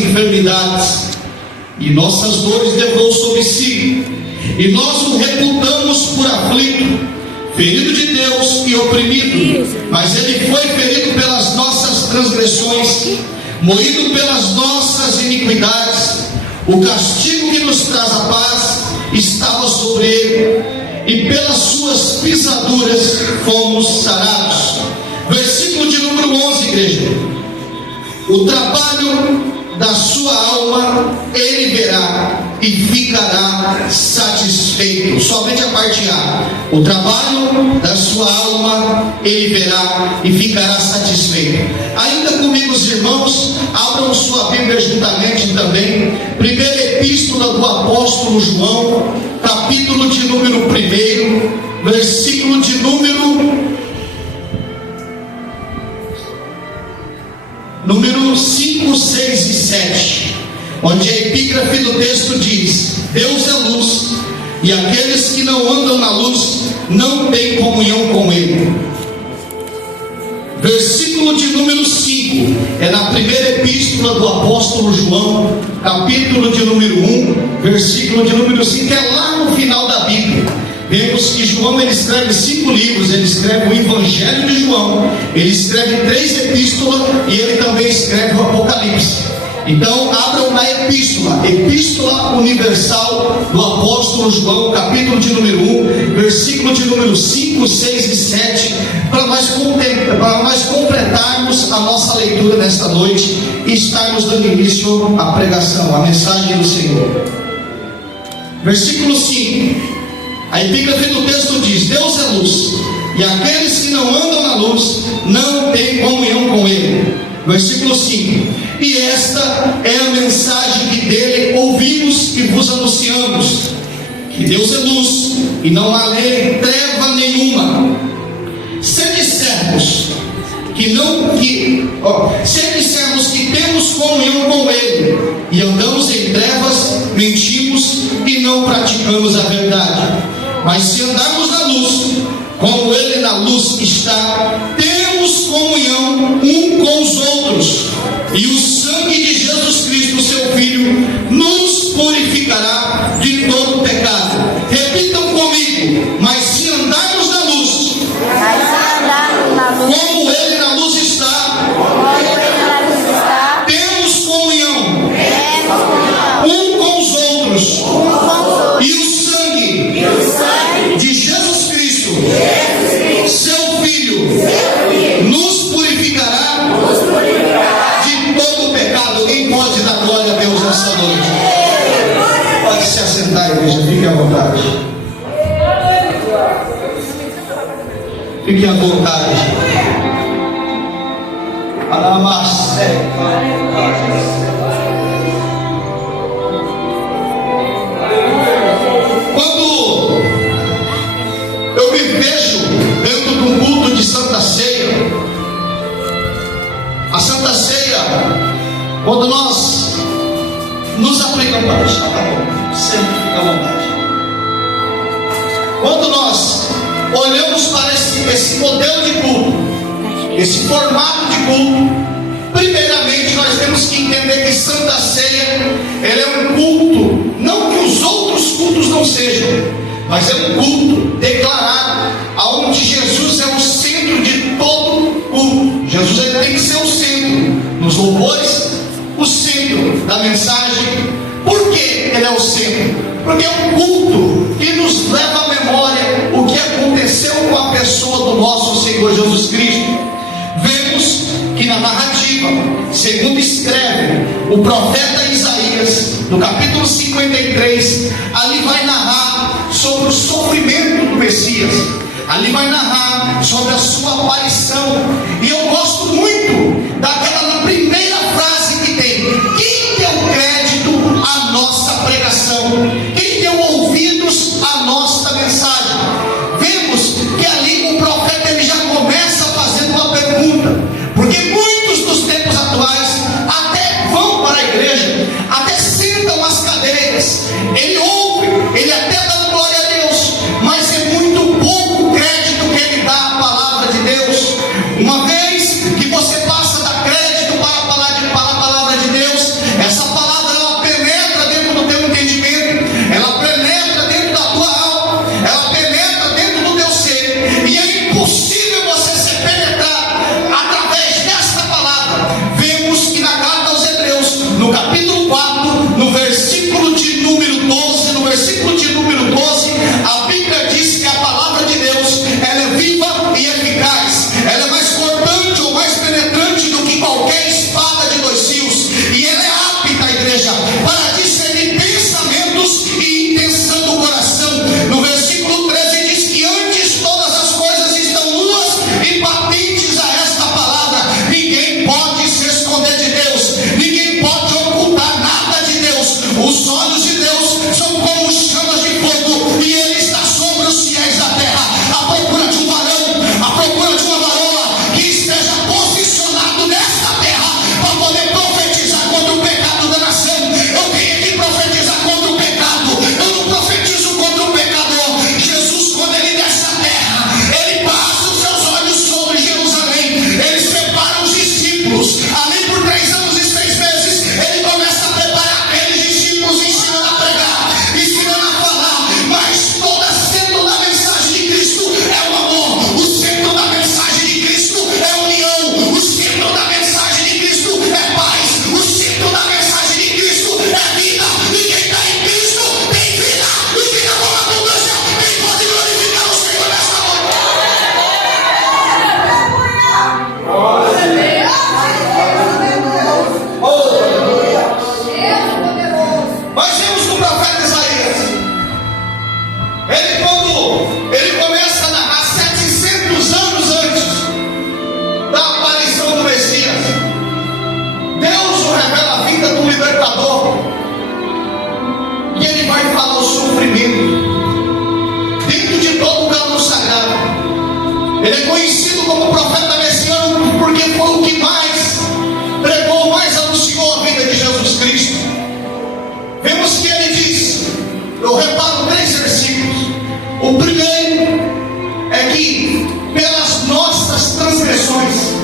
enfermidades, e nossas dores levou sobre si, e nós o reputamos por aflito, ferido de Deus e oprimido, mas ele foi ferido pelas nossas transgressões, moído pelas nossas iniquidades. O castigo que nos traz a paz estava sobre ele, e pelas suas pisaduras fomos sarados. Versículo de número 11, igreja. O trabalho da sua alma ele verá e ficará satisfeito. Somente a parte A. O trabalho da sua alma ele verá e ficará satisfeito. Ainda comigo, os irmãos, abram sua Bíblia juntamente também. Primeira epístola do apóstolo João, capítulo de número 1, versículo de número 5, 6 e 7, onde a epígrafe do texto diz: Deus é luz, e aqueles que não andam na luz não têm comunhão com ele. Versículo de número 5 é na primeira epístola do apóstolo João, capítulo de número 1, versículo de número 5, é lá no final da Bíblia. Vemos que João ele escreve 5 livros, ele escreve o Evangelho de João, ele escreve 3 epístolas e ele também escreve o Apocalipse. Então abram na Epístola Universal do apóstolo João, capítulo de número 1, versículo de número 5, 6 e 7, para nós completarmos a nossa leitura nesta noite e estarmos dando início à pregação, à mensagem do Senhor. Versículo 5. A epígrafe do texto diz: Deus é luz, e aqueles que não andam na luz não têm comunhão com ele. Versículo 5. E esta é a mensagem que dele ouvimos e vos anunciamos: que Deus é luz, e não há nele treva nenhuma. Se dissermos que temos comunhão com ele e andamos em trevas, mentimos e não praticamos a verdade. Mas se andarmos na luz, como ele na luz está, temos comunhão um com os outros, e o sangue de Jesus Cristo, seu Filho, nos purificará de todo pecado. Repitam comigo: mas se andarmos na luz, como ele na luz está, temos comunhão um com os outros, e o sangue de Jesus Cristo, seu Filho, nos purificará de todo pecado. Quem pode dar glória a Deus nessa noite? Pode se assentar, igreja, fique à vontade. Fique à vontade. Quando eu me vejo dentro de um culto de Santa Ceia, a Santa Ceia, quando nós nos aplicamos, sempre fica à vontade. Quando nós olhamos para esse modelo de culto, esse formato de culto, primeiramente nós temos que entender que Santa Ceia, ela é um culto, não que os outros cultos não sejam, mas é um culto declarado, onde Jesus é o centro de todo culto. Jesus ele tem que ser o centro nos louvores, o centro da mensagem. Por que ele é o centro? Porque é um culto que nos leva à memória o que aconteceu com a pessoa do nosso Senhor Jesus Cristo. Vemos que na narrativa, segundo escreve o profeta Isaías, no capítulo 53, ali vai narrar sobre o sofrimento do Messias, ali vai narrar sobre a sua aparição. E eu gosto muito daquela primeira frase que tem: quem deu crédito à nossa pregação? Quem deu ouvidos à nossa mensagem? Vemos que ali o profeta ele já começa fazendo uma pergunta, porque muitos dos tempos atuais até vão para a igreja, até sentam as cadeiras, ele ouve, ele até dá glória a Deus, mas é muito pouco crédito que ele dá à palavra de Deus. Uma vez que você passa a dar crédito para a palavra Nós vemos no profeta Isaías, quando ele começa a narrar 700 anos antes da aparição do Messias, Deus o revela a vida do libertador, e ele vai falar o sofrimento dentro de todo o canon sagrado. Ele é conhecido como profeta messiânico porque foi o que mais pregou, mais anunciou a vida de Jesus Cristo. Vemos que ele diz, eu reparo 3 versículos. O primeiro é que pelas nossas transgressões,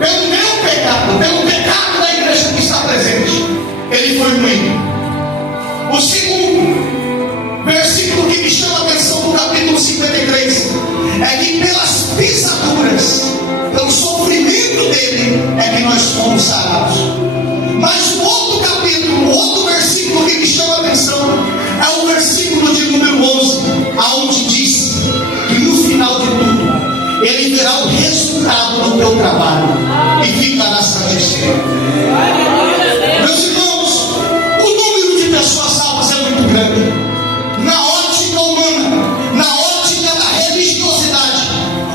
pelo meu pecado, pelo pecado da igreja que está presente, ele foi moído. O segundo versículo que me chama a atenção no capítulo 53 é que pelas pisaduras, pelo sofrimento dele, é que nós fomos sarados. Mas o outro capítulo, o outro versículo que me chama a atenção é o versículo de número 11, aonde diz que no final de tudo ele verá o resultado do teu trabalho e ficará satisfeito. Meus irmãos, o número de pessoas salvas é muito grande. Na ótica humana, na ótica da religiosidade,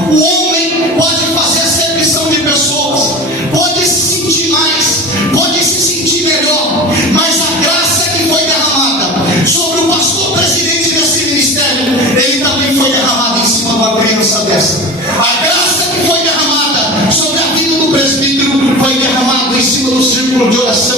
o homem pode fazer acepção de pessoas, pode se sentir mais, pode se sentir melhor, mas a graça que foi derramada sobre o pastor presidente desse ministério, ele também foi derramado em cima de uma criança dessa. A graça que foi derramada sobre a vida do presbítero foi derramada em cima do círculo de oração.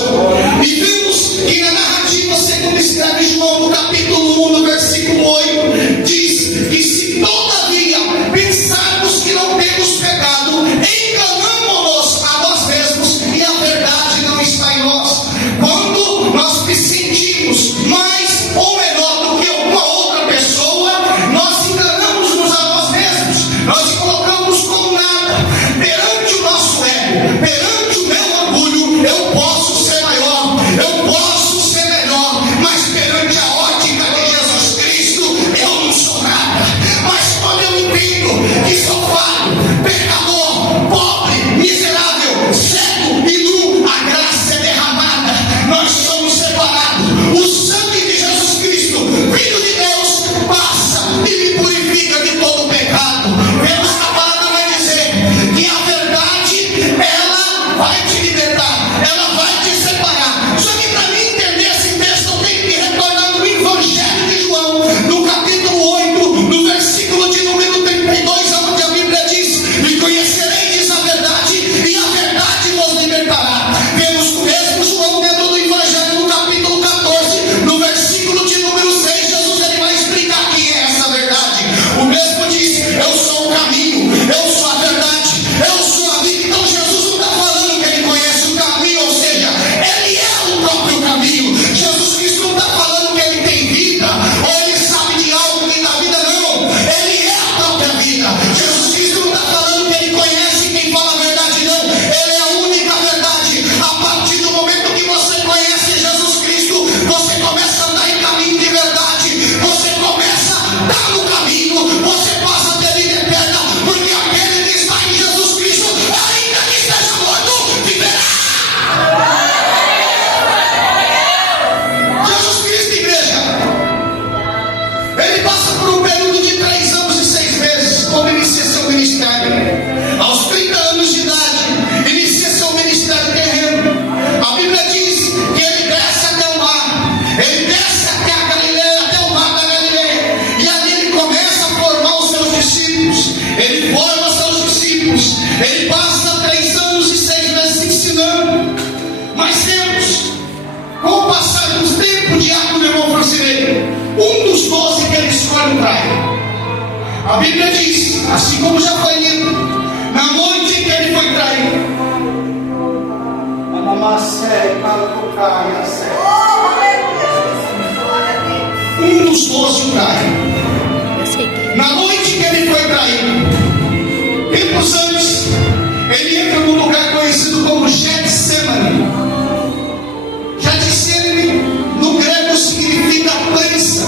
E vimos que na narrativa, segundo escreve João, no capítulo 1, no versículo 8, diz que se todavia pensarmos que não temos pecado, enganamos-nos a nós mesmos e a verdade não está em nós. Quando nós nos sentimos mais ou menor do que alguma outra pessoa, nós enganamos-nos a nós mesmos, nós colocamos como nada. Perante o nosso ego, perante o meu orgulho, eu posso ser maior, eu posso ser melhor, mas perante a ótica de Jesus Cristo, eu não sou nada. Mas quando eu entendo que sou falho, pecador, pobre, miserável, cego e nu, a graça é derramada, nós somos separados. O sangue de Jesus Cristo, Filho de Deus, passa e me purifica de todo pecado. Vemos que a palavra vai dizer que a verdade, ela vai te libertar, ela vai te separar. Só que para mim entender esse texto, eu tenho que retornar no Evangelho de João, no capítulo 8, no versículo de número 32, onde a Bíblia diz: e conhecereis a verdade, e a verdade vos libertará. Vemos o mesmo João dentro do Evangelho, no capítulo 14, no versículo de número 6, Jesus ele vai explicar quem é essa verdade. O mesmo diz: eu sou o caminho, eu sou a verdade, eu sou a vida. Então Jesus não está falando que ele conhece o caminho, ou seja, ele é o próprio caminho. Jesus Cristo não está falando que ele tem vida, ou ele sabe de algo que na vida não. Ele é a própria vida. Jesus Cristo não está falando que ele conhece quem fala a verdade, não. Ele é a única verdade. A partir do momento que você conhece Jesus Cristo, você começa a andar em caminho de verdade, você começa a andar no caminho, você passa a ter vida eterna, porque aquele que está em Jesus Cristo, ainda que esteja morto, viverá. Jesus Cristo, igreja, ele passa por um período de 3 anos e 6 meses, quando inicia seu ministério. Aos 30 anos de idade, inicia seu ministério terreno. A Bíblia diz que ele desce até o mar, ele desce até a Galileia, até o mar da Galileia, e ali ele começa a formar os seus discípulos. Ele forma seus discípulos, ele passa 3 anos e 6 meses ensinando. Mas temos, com o passar do tempo, diácono irmão Francinei, um dos 12 que ele escolhe um trai. A Bíblia diz, assim como já foi lido, na noite em que ele foi traído, um dos 12 o trai. Na noite que ele foi traído, tempos antes, ele entra num lugar conhecido como Getsemane. Getsemane, no grego, significa prensa.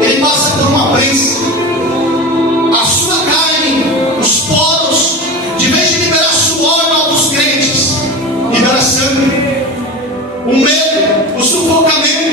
Ele passa por uma prensa. A sua carne, os poros, de vez de liberar suor novos crentes, libera sangue. O medo, o sufocamento,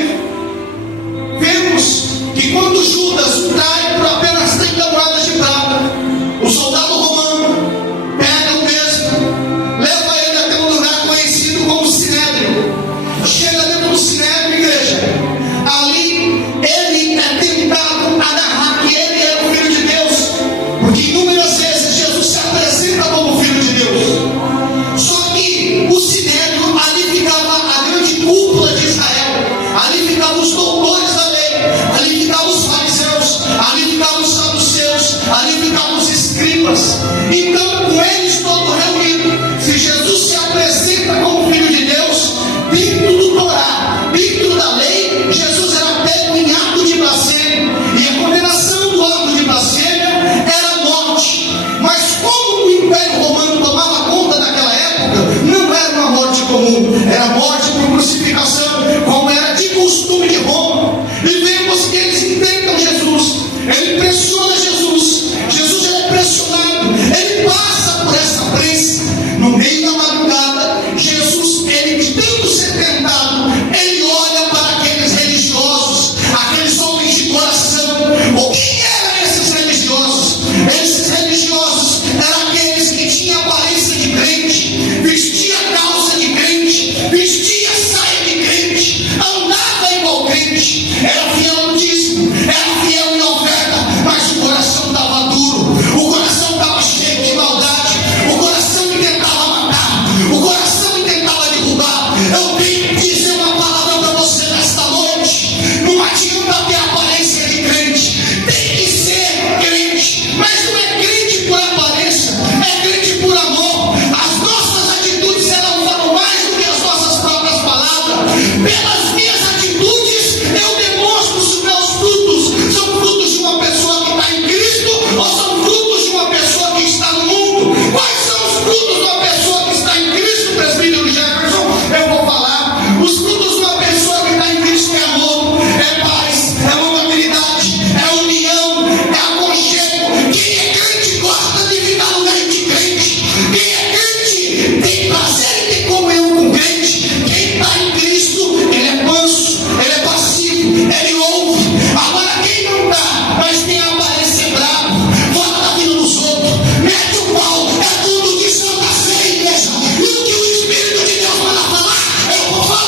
Eu tenho que dizer uma palavra para você nesta noite. Não adianta ter aparência de crente. Tem que ser crente. Mas não é crente por aparência, é crente por amor. As nossas atitudes serão falam mais do que as nossas próprias palavras. Pelas minhas atitudes eu demonstro os meus frutos. São frutos de uma pessoa que está em Cristo ou são frutos de uma pessoa que está no mundo? Quais são os frutos de uma pessoa que está em Cristo, presbítero Jefferson? Eu vou falar. Os frutos de uma pessoa que está em Cristo é amor, é paz, é longanimidade, é união, é aconchego. Quem é crente gosta de ficar no meio de crente. Quem é crente tem prazer em ter comunhão com crente. Quem está em Cristo, ele é manso, ele é passivo, ele ouve. Agora quem não está, mas tem a aparência brava, fora da vida dos outros, mete o pau, é tudo de Santa Ceia, igreja. E o que o Espírito de Deus manda falar, eu vou falar.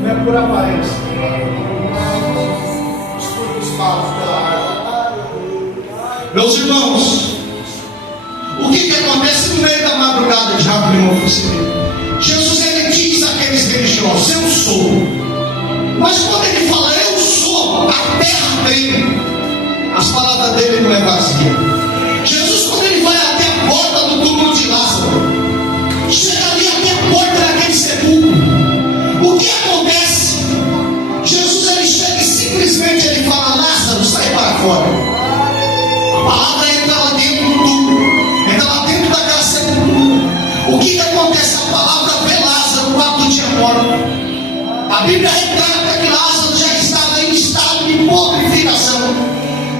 Não é por aparência. Os frutos falam pela árvore. Meus irmãos, o que acontece no meio da madrugada de Rabi me ofereceu? Jesus ele diz àqueles religiosos: eu sou. Mas quando ele fala eu sou, a terra treme. As palavras dele não é vazia. Jesus, quando ele vai até a porta do túmulo de Lázaro, chega ali até a porta daquele sepulcro. O que acontece? Jesus ele chega e simplesmente ele fala: Lázaro, sai para fora. A palavra entra lá dentro do túmulo, entra lá dentro daquela sepultura. O que acontece? A palavra vê Lázaro, o quarto dia morto. A Bíblia retrata que Lázaro já estava em estado de putrefação.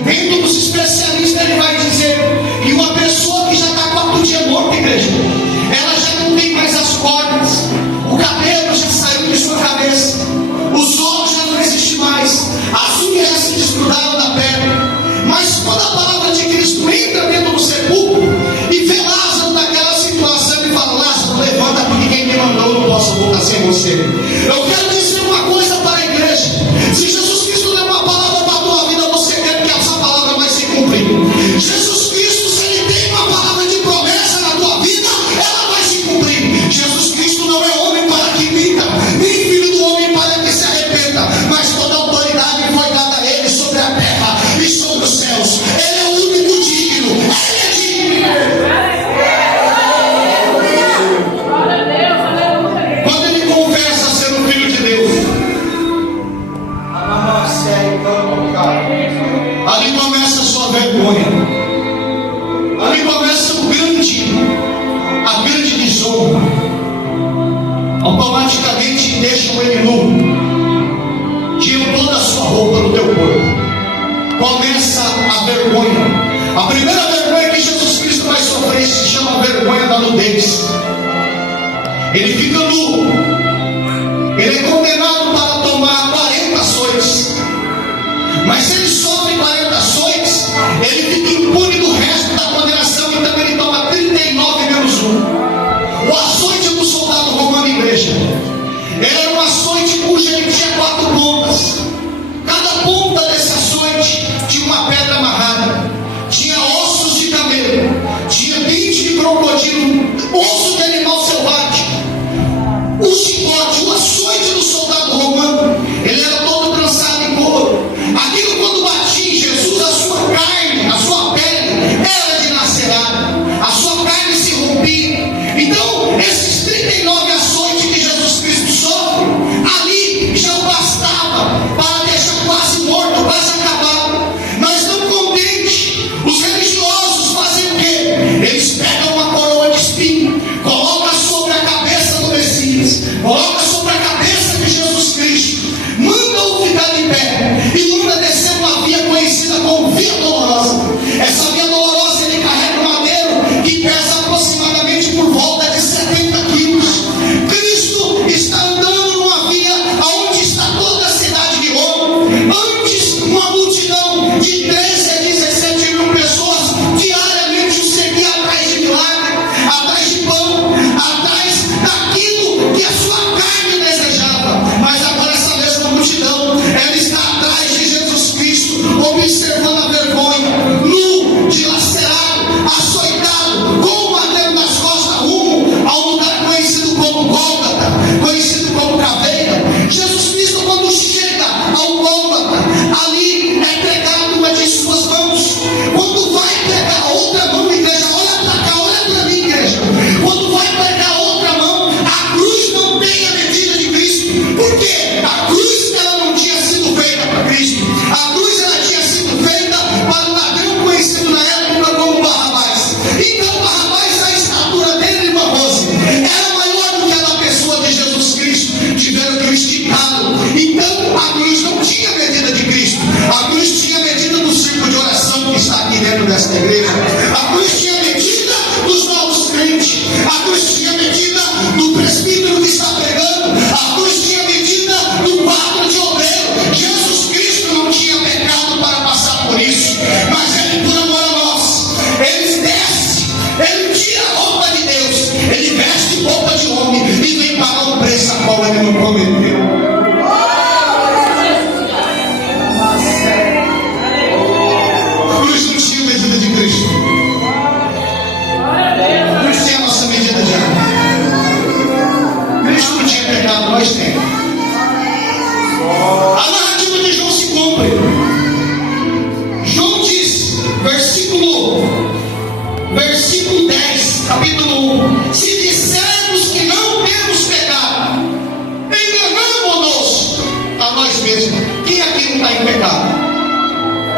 Dentro dos especialistas ele vai dizer que uma pessoa que já está 4 dias morta, igreja, ela já não tem mais as cordas, o cabelo já saiu de sua cabeça, os olhos já não existem mais, as unhas já se desgrudaram da pele. Mas quando a palavra de Cristo entra dentro do sepulcro e vê Lázaro naquela situação, ele fala: Lázaro, levanta, porque quem me mandou eu não posso voltar sem você. Eu quero dizer uma coisa para a igreja: se Jesus Cristo deu uma palavra para a tua vida, você quer que essa palavra vai se cumprir. Jesus Cristo, se ele tem uma palavra de promessa na tua vida, ela vai se cumprir. Jesus Cristo não é homem para que minta, nem filho do homem para que se arrependa, mas toda autoridade foi dada a ele sobre a terra e sobre os céus. Ele é o único digno, ele é digno. Quando ele confessa ser o filho de Deus, ali começa a sua vergonha, ali começa a grande desonra. Automaticamente deixam ele nu, tiram toda a sua roupa do teu corpo. Começa a vergonha. A primeira vergonha que Jesus Cristo vai sofrer se chama vergonha da nudez. Ele fica nu, ele é condenado para tomar 40 açoites. Mas se ele sofre 40 açoites, ele fica impune do resto da condenação. Então ele toma 39 menos 1. O açoite do soldado romano, igreja, ele era um açoite cujo ele tinha 4 pontas. Cada ponta desse açoite tinha uma pedra amarrada, tinha ossos de camelo, tinha dente de crocodilo, osso de animal selvagem. O chicote, o açoite do soldado romano,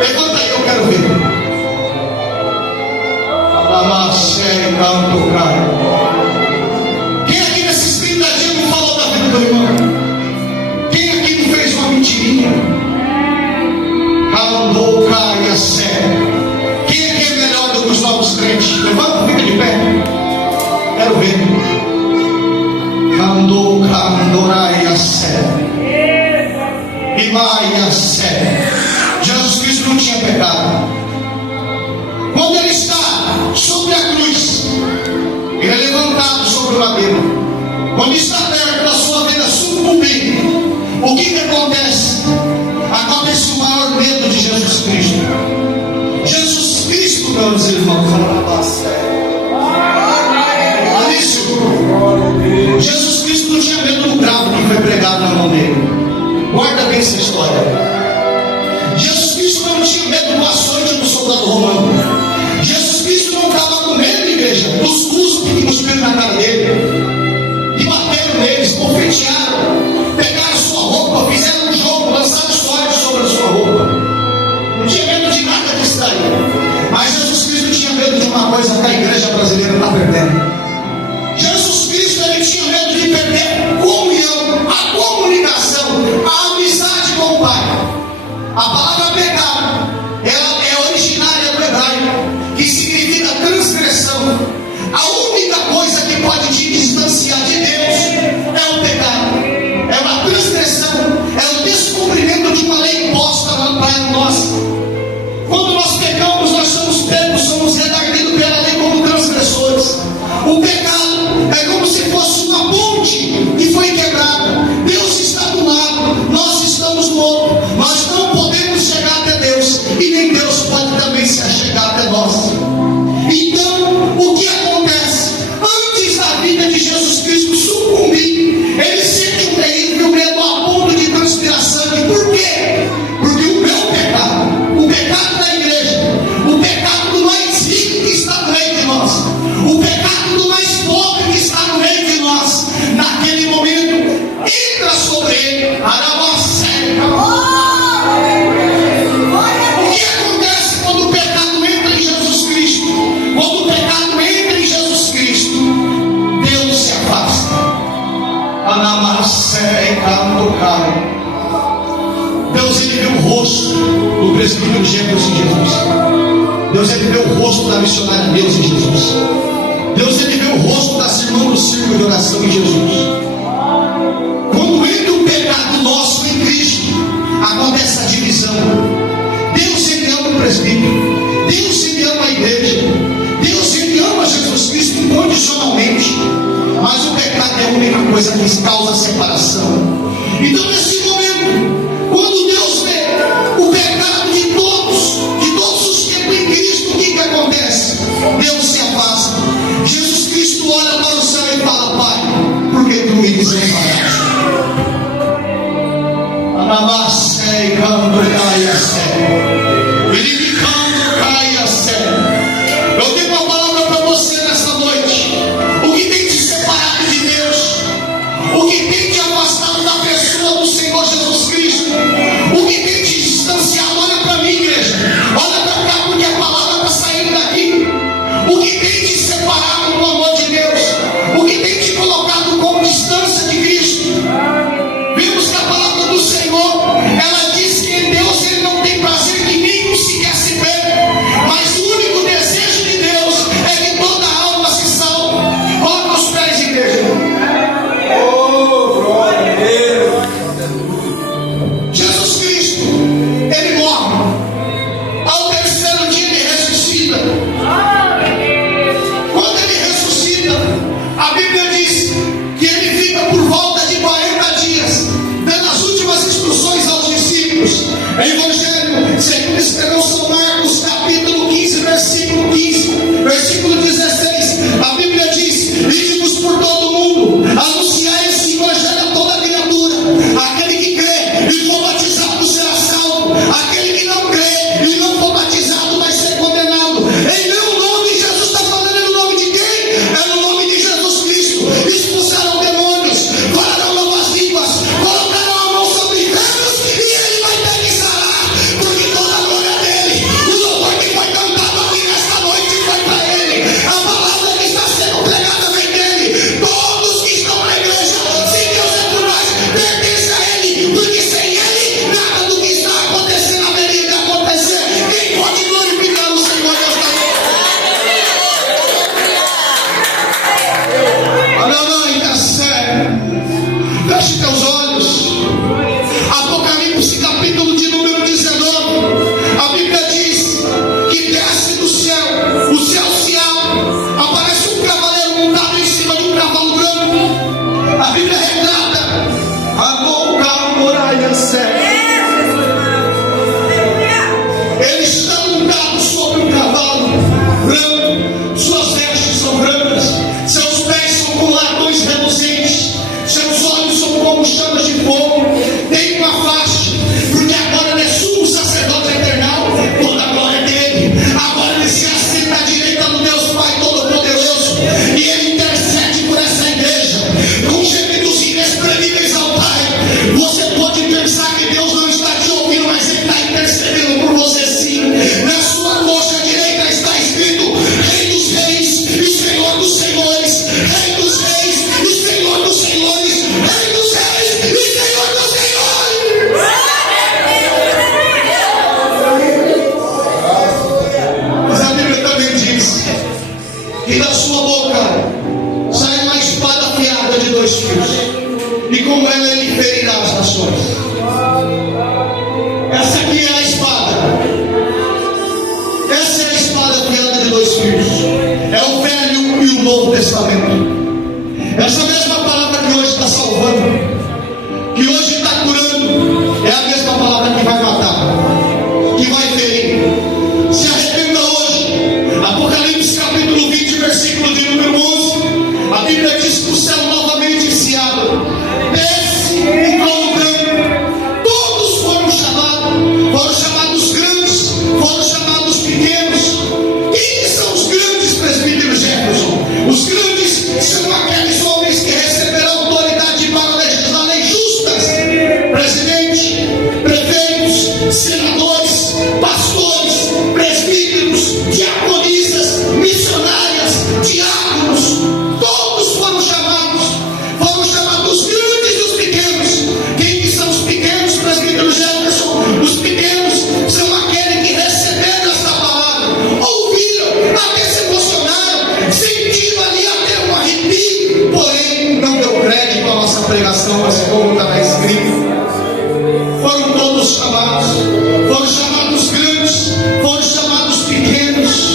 Levanta aí, eu quero ver. Quem aqui nesses 30 dias não falou da vida do irmão? Quem aqui não fez uma mentirinha? Quem aqui é melhor do que os novos crentes? Levanta, fica de pé. Quero ver. Jesus Cristo não tinha pecado. Quando ele está sobre a cruz, ele é levantado sobre o madeiro. Quando está perto da sua vida sucumbir, o que acontece? Acontece o maior medo de Jesus Cristo. Jesus Cristo, meus irmãos, Jesus Cristo não tinha medo do cravo que foi pregado na mão dele. Guarda bem essa história. Jesus Cristo não tinha medo do açoite do soldado romano. Jesus Cristo não estava com medo, igreja, dos cuspes que cuspiram na cara dele, e bateram neles, bofetearam, pegaram sua roupa, fizeram um jogo, lançaram sorte sobre a sua roupa. Não tinha medo de nada disso daí. Mas Jesus Cristo tinha medo de uma coisa que a igreja brasileira está perdendo. Jesus Cristo, ele tinha medo de perder comunhão, a comunicação, a amizade com o Pai. A palavra pecado, ela é originária do hebraico, que significa transgressão. A única coisa que pode te distanciar de Deus é o pecado, é uma transgressão, é o descumprimento de uma lei imposta para nós. Quando nós pecamos, nós somos pegos, somos redarguidos pela lei como transgressores. O pecado é como se fosse uma ponte que foi quebrada. Deus está do lado, nós estamos do outro. Nós não podemos chegar até Deus, e nem Deus pode também se achegar até nós. Então, o que acontece? Antes da vida de Jesus Cristo sucumbir, ele sente um terrível medo a ponto de transpiração. E por quê? Porque o meu pecado, o pecado da igreja, o pecado do mais rico que está no meio de nós, o pecado do mais pobre que está no meio de nós, naquele momento, entra sobre ele. O que acontece quando o pecado entra em Jesus Cristo? Quando o pecado entra em Jesus Cristo, Deus se afasta. Deus, ele vê o rosto do presbítero Jefferson em Jesus. Deus, ele vê o rosto da missionária Deus em Jesus. Deus, ele vê o rosto das irmãs do círculo de oração em Jesus. Quando entra o pecado nosso em Cristo, acontece a divisão. Deus, ele ama o presbítero. Deus, ele ama a igreja. Deus, ele ama Jesus Cristo incondicionalmente. Mas o pecado é a única coisa que causa separação. Então, nesse momento, quando Deus vê o pecado de todos os que têm Cristo, o que acontece? Deus se afasta. Jesus Cristo olha para o céu e fala: Pai, por que tu me desamparaste? Eu tenho uma palavra para você nessa noite. O que tem te separado de Deus? O que tem te afastado da pessoa do Senhor Jesus Cristo? O que tem te distanciado? Olha para mim, igreja. Olha para cá, porque a palavra está saindo daqui. O que tem te separado do amor de Deus? O que tem te colocado com distância de Cristo? Vimos que a palavra do Senhor, ela diz que em Deus ele não tem prazer que nenhum sequer se perca, mas o único desejo de Deus é que toda alma se salve. Coloca os pés, igreja. Oh, glória a Deus. Jesus Cristo, ele morre. Ao terceiro dia ele ressuscita. Quando ele ressuscita, a Bíblia diz que ele fica por volta de 40 dias, dando as últimas instruções aos discípulos. Evangelho segundo escreveu São Marcos, capítulo 15, versículo 15, versículo 16. A Bíblia diz: ide-vos por todo o mundo, anunciai esse evangelho a toda criatura. Aquele que crê e for batizado será salvo, aquele que não crê e não for batizado vai ser condenado. Em meu nome, Jesus está falando no nome de quem? É no nome de Jesus Cristo. Expulsarão demônios, falarão novas línguas, colocarão a mão sobre enfermos e ele vai ter que sarar, porque toda glória a Deus. Novo Testamento. Essa mesma palavra que hoje está salvando, que hoje está curando, é a mesma palavra que vai matar, que vai ferir. Se arrependa hoje. Apocalipse capítulo 20, versículo de número 11. A Bíblia diz que o céu novamente se abre, desce um trono branco. Todos foram chamados grandes, foram chamados pequenos. Quem são os grandes, presbítero Jefferson? Os grandes são aqueles homens que receberam autoridade para legislar leis justas: presidente, prefeitos, senadores, pastores, presbíteros, diaconisas, missionárias, diáconos. Todos foram chamados os grandes e os pequenos. Quem que são os pequenos, presbítero Jefferson? Os pequenos são aqueles que receberam essa palavra, ouviram, até se emocionaram, sentiram ali até um arrepio, porém não deu crédito à nossa pregação, mas como está escrito. Foram todos chamados, foram chamados grandes, foram chamados pequenos.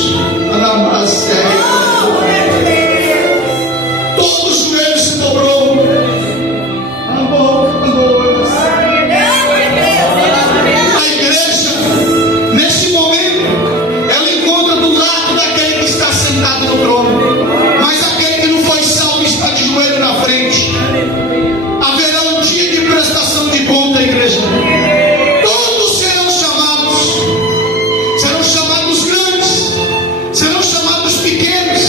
Todo o joelho se dobrou. A igreja, neste momento, ela encontra do lado daquele que está sentado no trono, mas aquele que não foi salvo está de joelho na frente. Haverá um dia de prestação de conta, igreja. Todos serão chamados grandes, serão chamados pequenos,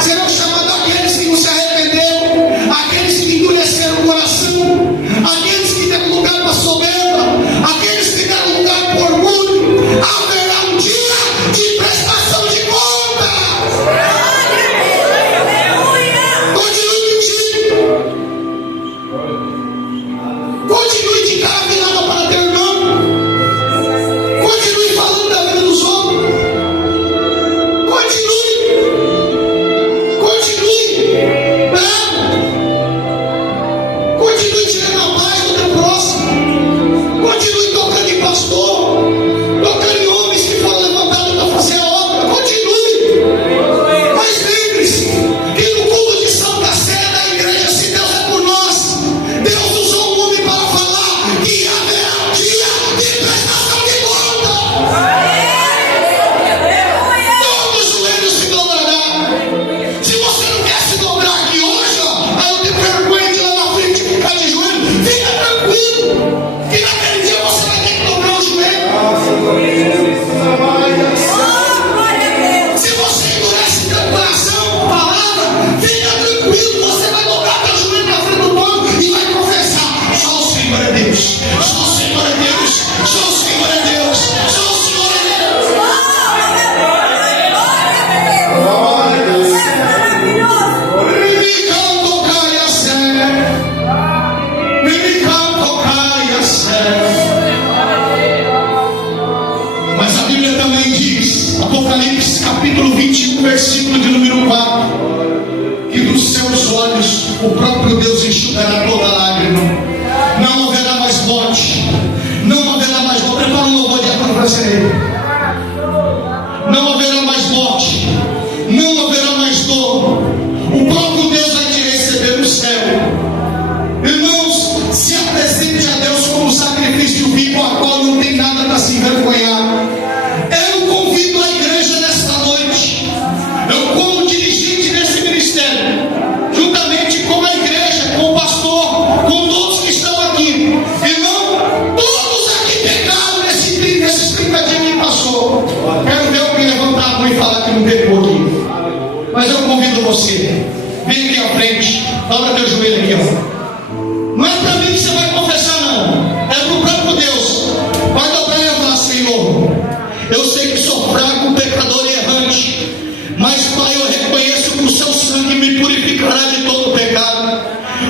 serão chamados aqueles que não se arrependeram, aqueles que endureceram o coração, aqueles que deram lugar para a soberba, aqueles que deram lugar para o orgulho. Haverá um dia de prestação de contas. Continue mentindo, continue de cara virada para teu irmão, continue falando da vida dos outros, continue bravo, continue tirando a paz do teu próximo, continue tocando em pastor, tocando em homens que foram levantados para fazer a obra, continue. Mas lembre-se que no culto de Santa Ceia da igreja, se Deus é por nós, Deus usou um homem para falar que haverá um dia de prestação de conta. Todo joelho se dobrará. Se você não quer se dobrar aqui hoje, aí eu tenho vergonha de ir lá na frente e ficar de joelho, fica tranquilo, que naquele dia você vai ter que dobrar o joelho. Se você endurece teu coração com palavra, fica tranquilo, você vai dobrar teu joelho na frente do trono e vai confessar: só o Senhor é Deus, só o Senhor é Deus, só o Senhor é Deus, só o Senhor é Deus. Me canto caia sé, me canto caia sé. Mas a Bíblia também diz, Apocalipse capítulo 21, versículo de número 4, que dos seus olhos o próprio Deus enxugará toda lágrima. Não haverá mais morte, não haverá mais morte. Prepara um louvor de acordo para você. Não haverá mais morte, não haverá mais dor. O próprio Deus vai te receber no céu. Irmãos, se apresente a Deus como sacrifício vivo, a qual não tem nada para se envergonhar. Eu convido a igreja nesta noite, eu como dirigente desse ministério, juntamente com a igreja, com o pastor, com todos que estão aqui. Irmão, todos aqui pecaram nesses 30 dias que passou. Quero ver alguém levantar a mão e falar que não pecou aqui. Mas eu convido você, vem aqui à frente, dobra teu joelho aqui, ó. Não é para mim que você vai confessar, não, é para o próprio Deus. Vai dobrar e falar: Senhor, eu sei que sou fraco, pecador e errante, mas Pai, eu reconheço que o seu sangue me purificará de todo pecado.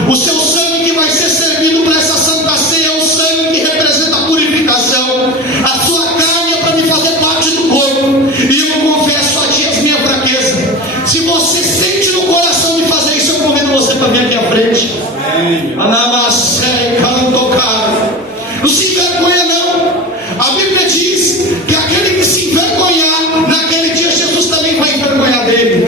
O seu sangue que vai ser servido para essa Santa Ceia é o sangue que representa a purificação. A sua carne é para me fazer parte do corpo, e eu confesso a ti as minhas fraquezas. Se você sente no coração de fazer isso, eu convido você para vir aqui à frente. Não se envergonha, não. A Bíblia diz que aquele que se envergonhar, naquele dia Jesus também vai envergonhar dele.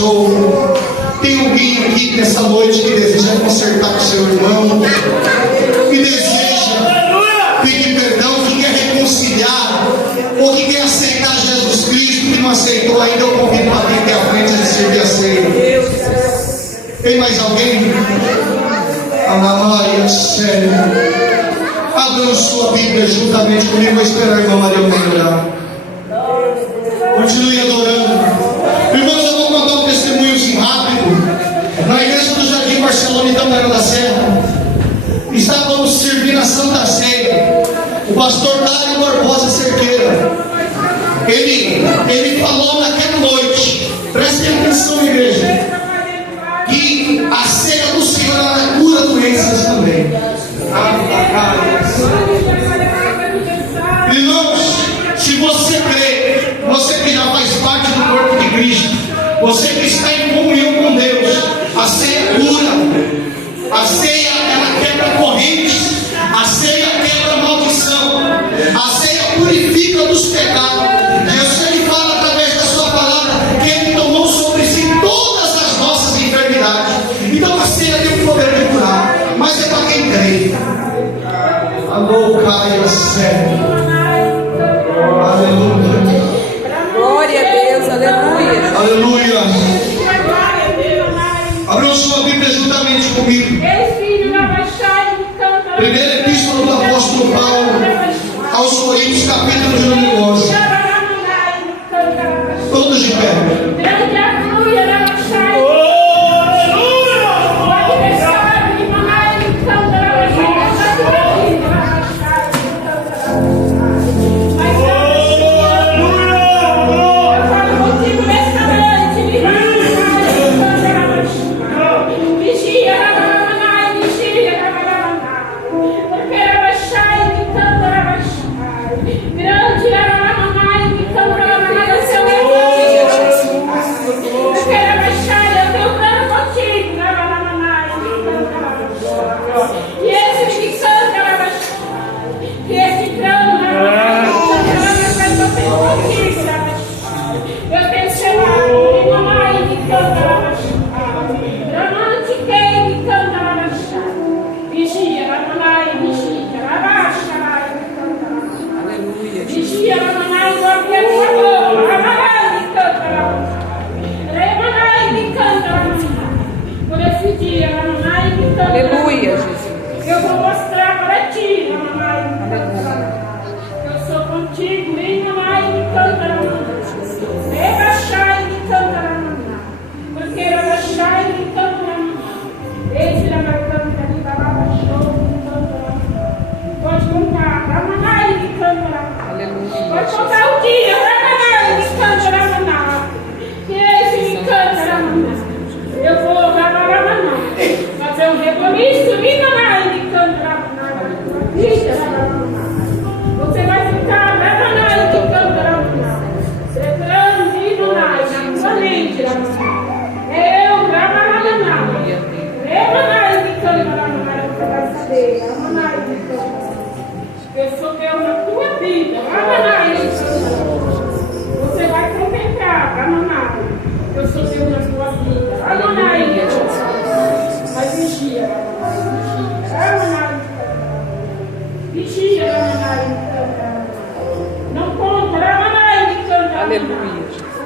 show. Tem alguém aqui nessa noite que deseja consertar com seu irmão, que deseja pedir perdão, que quer reconciliar, ou que quer aceitar Jesus Cristo, que não aceitou ainda, eu convido para vir aqui à frente de servir a ceia. Tem mais alguém? Aleluia, sério. Abra sua Bíblia juntamente comigo. Vou esperar a irmã Maria melhorar. Continue adorando. Irmãos, eu vou contar um testemunhozinho rápido. Na igreja do Jardim Barcelona, em Tamanho da Serra, estávamos servindo a Santa Ceia. O pastor Dário Barbosa Cerqueira, ele falou naquela noite, prestem atenção, igreja, que a ceia do Senhor ela cura doenças também. Irmãos, se você crê, você que já faz parte do corpo de Cristo, você que está em comunhão com Deus, a ceia cura, a ceia ela quebra correntes, a ceia quebra maldição, a ceia purifica dos pecados. Deus ele fala através da sua palavra que ele tomou sobre si todas as nossas enfermidades. Então a ceia tem o poder de curar, mas é para quem crê. Alô, Caio, sério. Aleluia. Glória a Deus, aleluia. Aleluia. Abriu sua Bíblia juntamente comigo. Primeira epístola do apóstolo Paulo aos Coríntios, capítulo de número 11. Todos de pé. Aleluia, Jesus. Eu vou mostrar para ti, mamãe. Eu sou contigo, vem, mamãe, me canta, mamãe. Rebaixai, me canta, mamãe. Porque rebaixai, me canta, mamãe. Esse é vai cantar, me baixou, me canta, mamãe. Pode contar, mamãe, me canta, mamãe. Aleluia. Pode contar o dia, mamãe, me canta, mamãe. Que esse me canta, mamãe. Eu vou fazer um recomício, me canta, você vai ficar, me canta, secando, na sua mente, eu, me canta, eu sou Deus na tua vida, você vai contemplar, eu sou Deus na tua vida, mas vigia, não compra, Aleluia.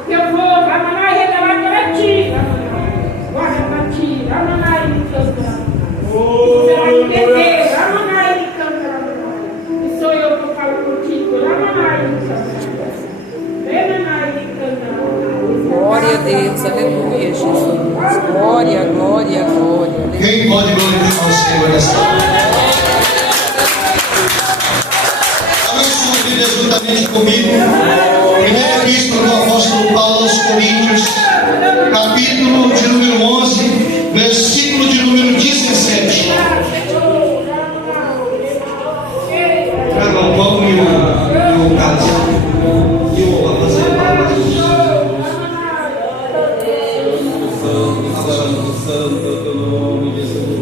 eu vou, revelar para ti, guarda para ti, você vai entender, e sou eu que falo contigo, Glória a Deus, aleluia, Jesus. Glória, glória, glória. Quem pode glorificar o Senhor nessa hora? Abra sua Bíblia juntamente comigo. Primeira epístola do apóstolo Paulo aos Coríntios, capítulo de número 11, versículo de número 17. Traga o pão e o cálice. E o fazer Santo teu nome, Jesus.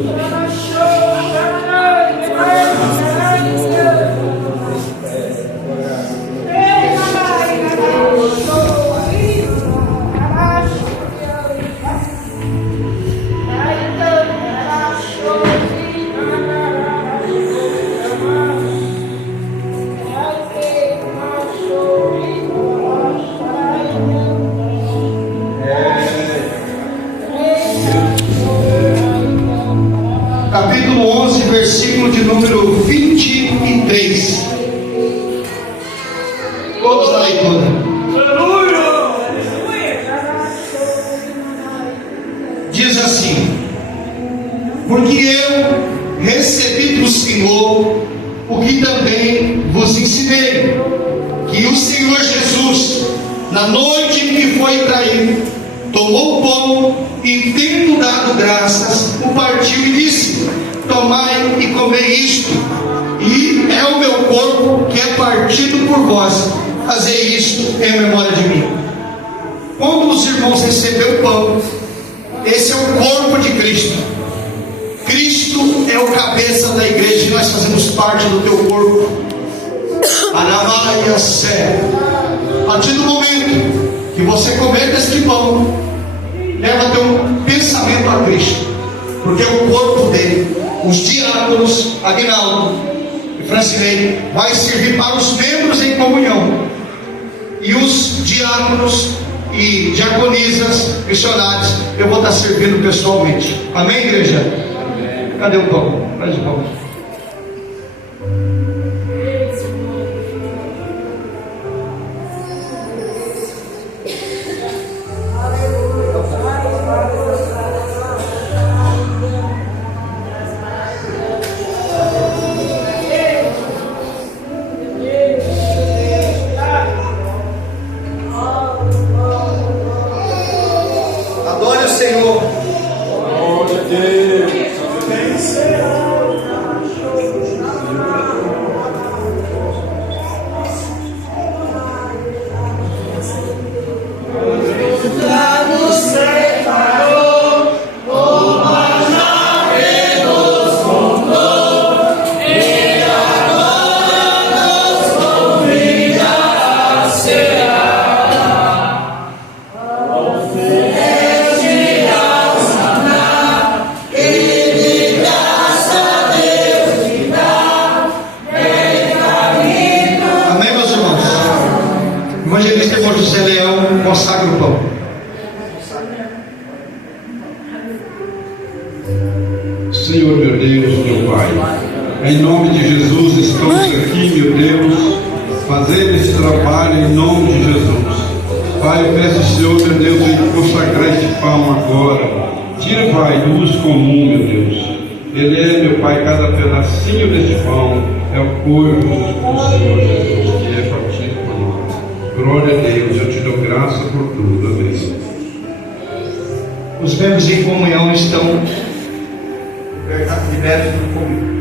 porque eu recebi do Senhor o que também vos ensinei, que o Senhor Jesus, na noite em que foi traído, tomou o pão e, tendo dado graças, o partiu e disse: tomai e comei isto, e é o meu corpo que é partido por vós, fazei isto em memória de mim. Quando os irmãos receberam o pão, esse é o corpo de Cristo. Cristo é o cabeça da igreja e nós fazemos parte do teu corpo. Anamaia Sé. A partir do momento que você comer deste pão, leva teu pensamento a Cristo, porque o corpo dele, os diáconos, Aguinaldo e Francilei, vai servir para os membros em comunhão, e os diáconos e diaconisas, missionários, eu vou estar servindo pessoalmente. Amém, igreja? Cadê o pão? Traz o pão. Adore o Senhor. Glória a Deus. Consagra o pão. Senhor meu Deus, meu Pai, em nome de Jesus estamos aqui, meu Deus, fazendo esse trabalho em nome de Jesus. Pai, eu peço ao Senhor, meu Deus, em consagrar este pão agora. Tira, Pai, do uso comum, meu Deus. Ele é, meu Pai, cada pedacinho deste pão é o corpo do Senhor Jesus, que é partido por nós. Glória a Deus, eu te dou graça por tudo. Amém. Os membros em comunhão estão libertos do comunhão.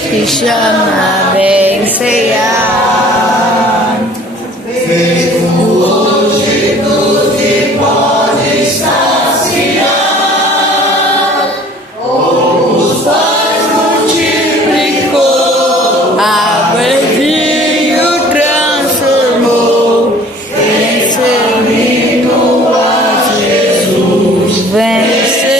Se chama bem cear, feito hoje tudo que pode saciar, como os pães multiplicou, abrevinho transformou, vencendo a Jesus, vem cear.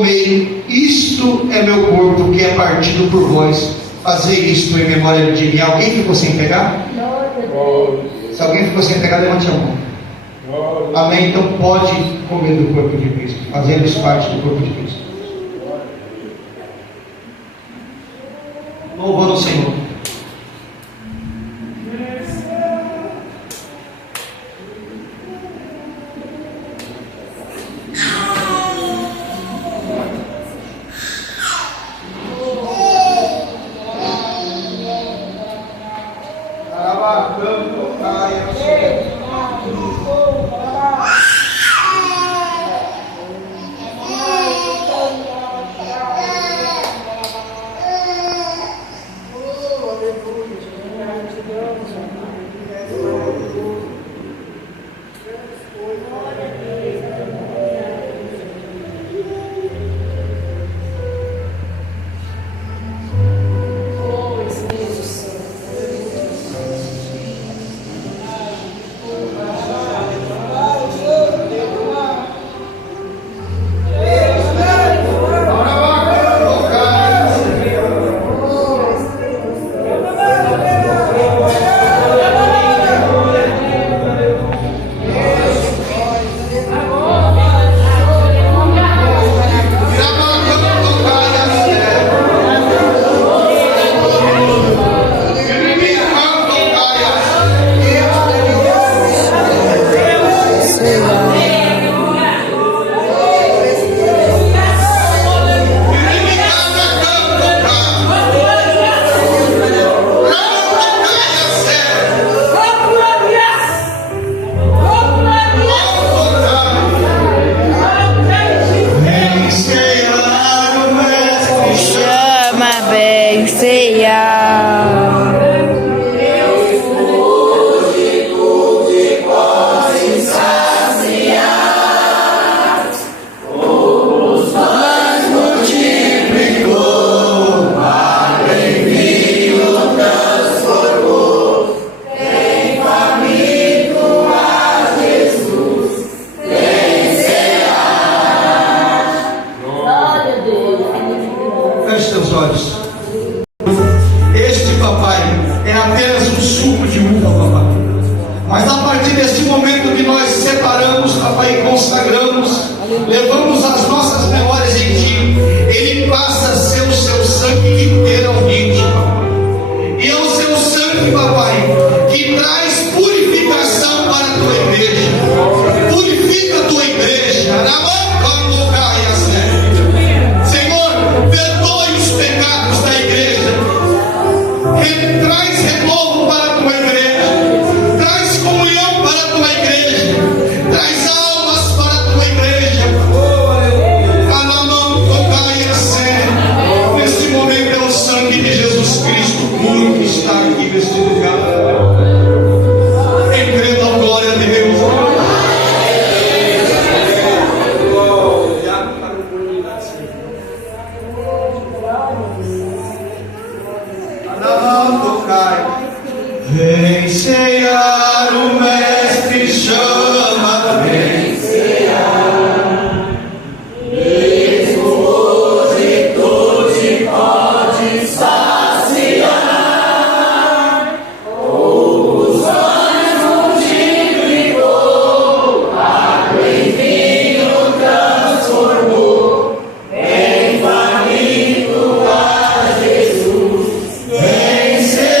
tomei, isto é meu corpo que é partido por vós, fazer isto em memória de mim. Alguém ficou sem pegar? Se alguém ficou sem pegar, levante a mão. Amém? Então pode comer do corpo de Cristo, fazendo parte do corpo de Cristo. Louvando o Senhor. Levamos as nossas memórias em Ti. Ele passa a ser o Seu sangue literalmente, papai. E é o Seu sangue, papai, que traz purificação para a Tua igreja. Purifica a Tua igreja. Senhor, perdoe os pecados da igreja. Traz renovo para a Tua igreja. Traz comunhão para a Tua igreja. Traz almas para a Tua igreja. Nesse momento é o sangue de Jesus Cristo puro que está aqui neste lugar. Entregando a glória a Deus. Vem ceiar, o Mestre chama. Vem ceiar. Mesmo hoje tu te podes saciar. Os olhos multiplicou, água em vinho transformou. Vem faminto a Jesus. Vem ceiar.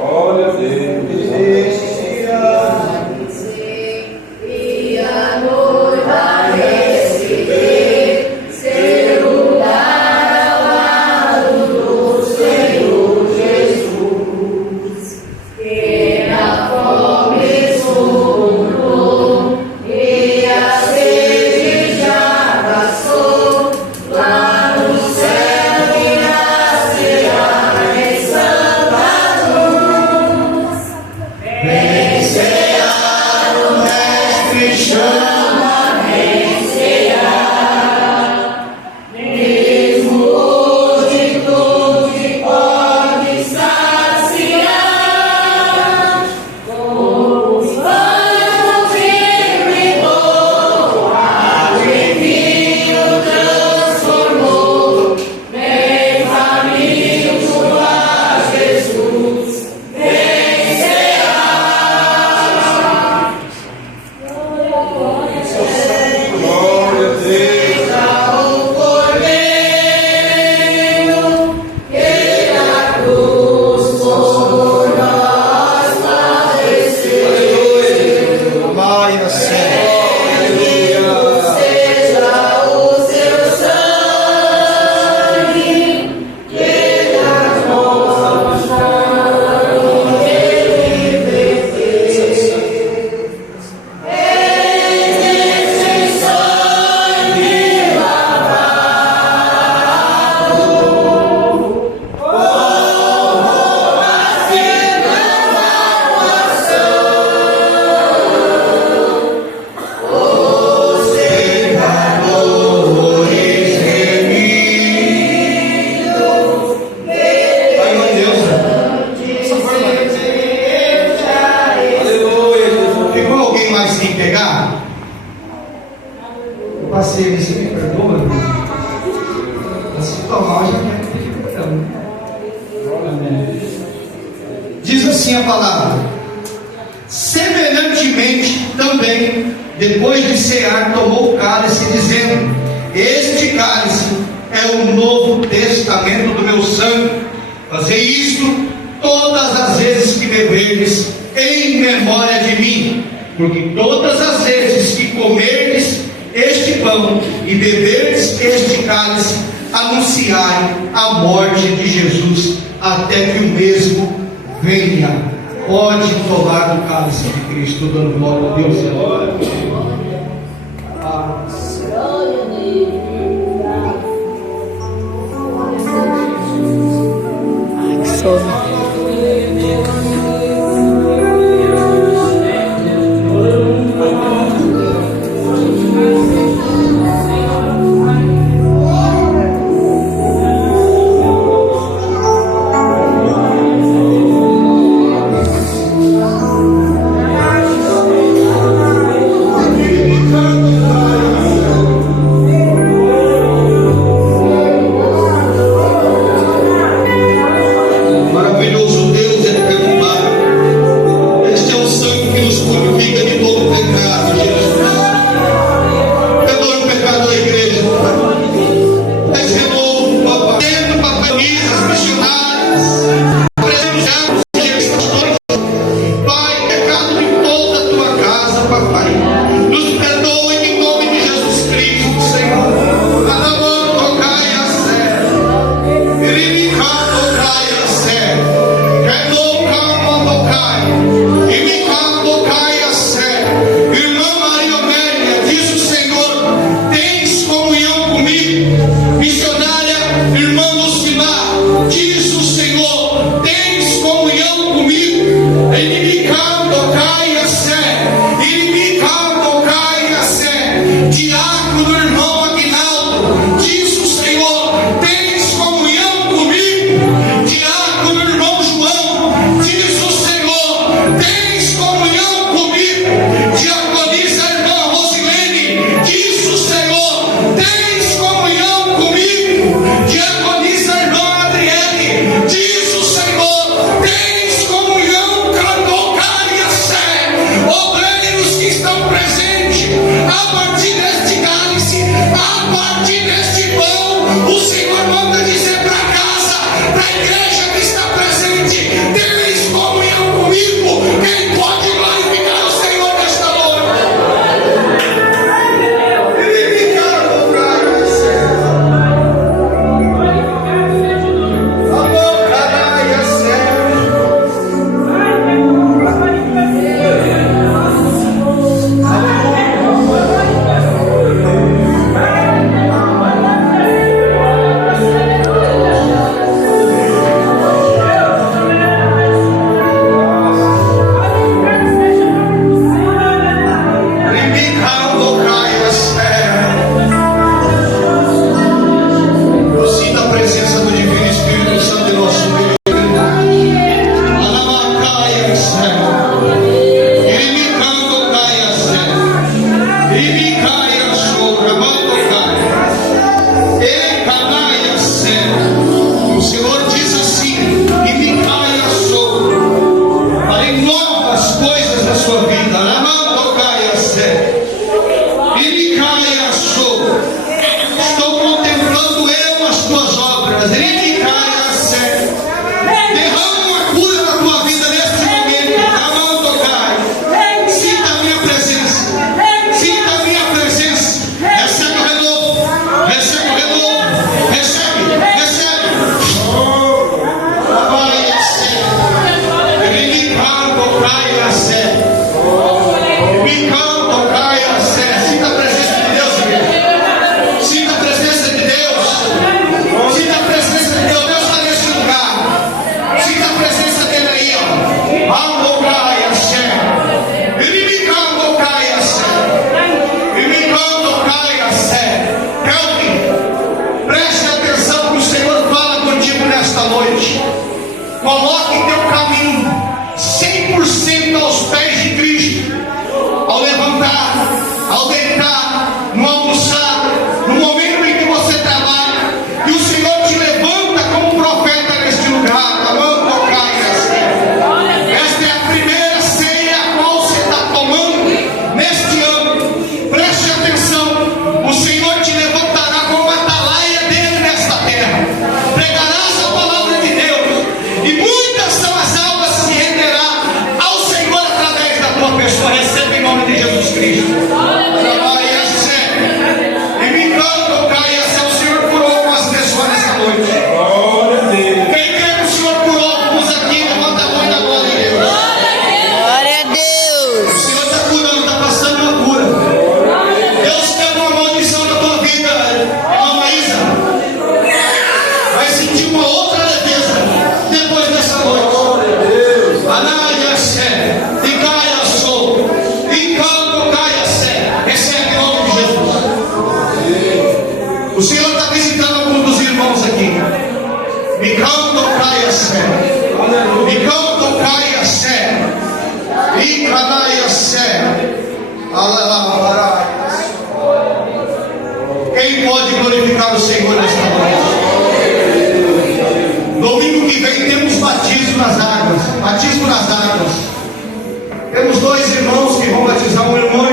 Olha, Deus. você me perdoa, irmão? Mas se tomar, já quer pedir perdão. Diz assim a palavra: semelhantemente também, depois de cear, tomou o cálice, dizendo: este cálice é o novo testamento do meu sangue. Fazei isto todas as vezes que beberdes, em memória de mim. Porque todas as vezes que comerdes este pão e beberdes este cálice, anunciai a morte de Jesus, até que o mesmo venha. Pode tomar do cálice de Cristo, dando glória a Deus. Que sono. O Senhor está visitando alguns dos irmãos aqui. Me canto, caia sé. Me canto, caia sé. E canaia sé. Quem pode glorificar o Senhor nesta noite? Domingo que vem temos batismo nas águas. Batismo nas águas. Temos 2 irmãos que vão batizar, um irmão